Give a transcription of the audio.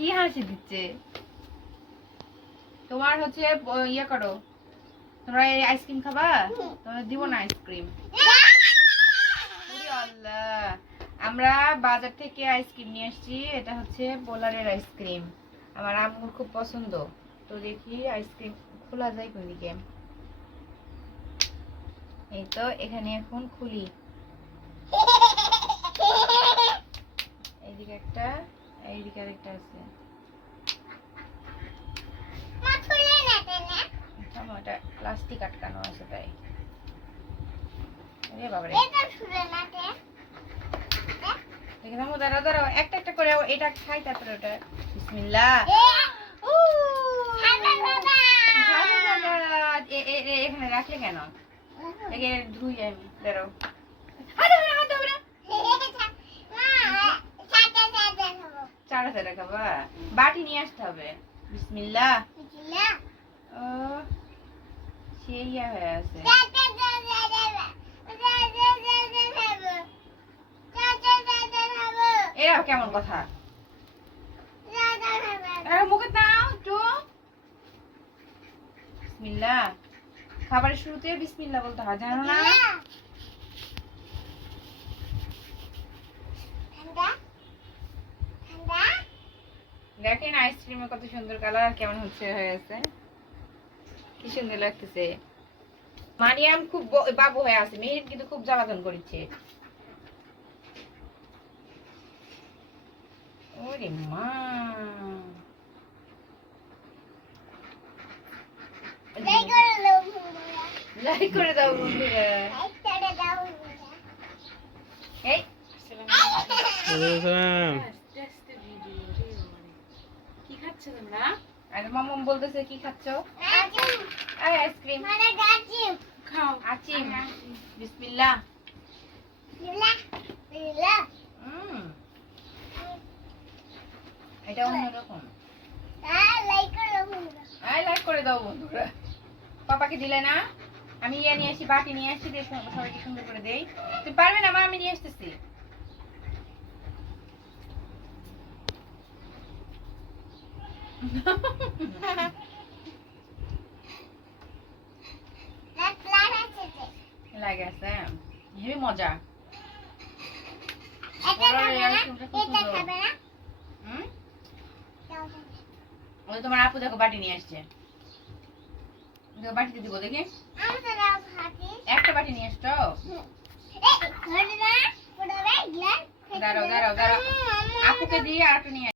কি হাসি দিচ্ছে? তোমার হচ্ছে ইয়ে করো। তোমরা আইসক্রিম খাবা? তোমরা দিব না আইসক্রিম আমরা বাজার থেকে আইসক্রিম নিয়ে আসছি। এটা হচ্ছে পোলারের আইসক্রিম আমার আম্মুর খুব পছন্দ। তো দেখি আইসক্রিম খোলা যায় কোন দিকে এই তো, এখানে এখন খুলি এইদিকে একটা এইদিকে আরেকটা আছে। প্লাস্টিক আটকানো আছে তাই। বাবারে। দেখে দাঁড়াও একটা একটা করে এটা খাই, তারপরে ওটা। এ- এখানে রাখলে কেন? ধুই আমি, দাঁড়াও। হাত হবে না, হাত হবে না। চারা চারা খাবা বাটি নিয়ে আসতে হবে। ও সেই হয়ে আছে। এরা কেমন কথা। মুখে দাও একটু। বিসমিল্লাহ। খাবারের শুরুতে বিসমিল্লাহ বলতে হয় জানো না? দেখেন আইসক্রিমে কত সুন্দর কালার কেমন হচ্ছে হয়েছে কি সুন্দর লাগতেছে। মারিয়াম খুব বাবু হয়ে আছে মেহের কিন্তু খুব জ্বালাতন করেছে। ওরে মা। লাইক করে দাও বন্ধুরা। এই। কি খাচ্ছ তোমরা? আর মামুম বলতেছে কি খাচ্ছ? আরে আইসক্রিম। খাও। আচিম। বিসমিল্লাহ। এটা অন্যরকম। আই লাইক করে দাও বন্ধুরা। পাপাকে দিলে না? আমি ইয়ে নিয়ে আসি বাটি নিয়ে আসি দিয়ে সবাইকে সুন্দর করে দেই। তুমি পারবে না মা? আমি নিয়ে আসতেছি। লাগে আছে। হেবি মজা। তোমার আপু দেখো বাটি নিয়ে আসছে। বাটিতে দিব দেখি। একটা বাটি নিয়ে আসছো? দাঁড়াও দাঁড়াও দাঁড়াও। আপুকে দিয়ে আরেকটা নিয়ে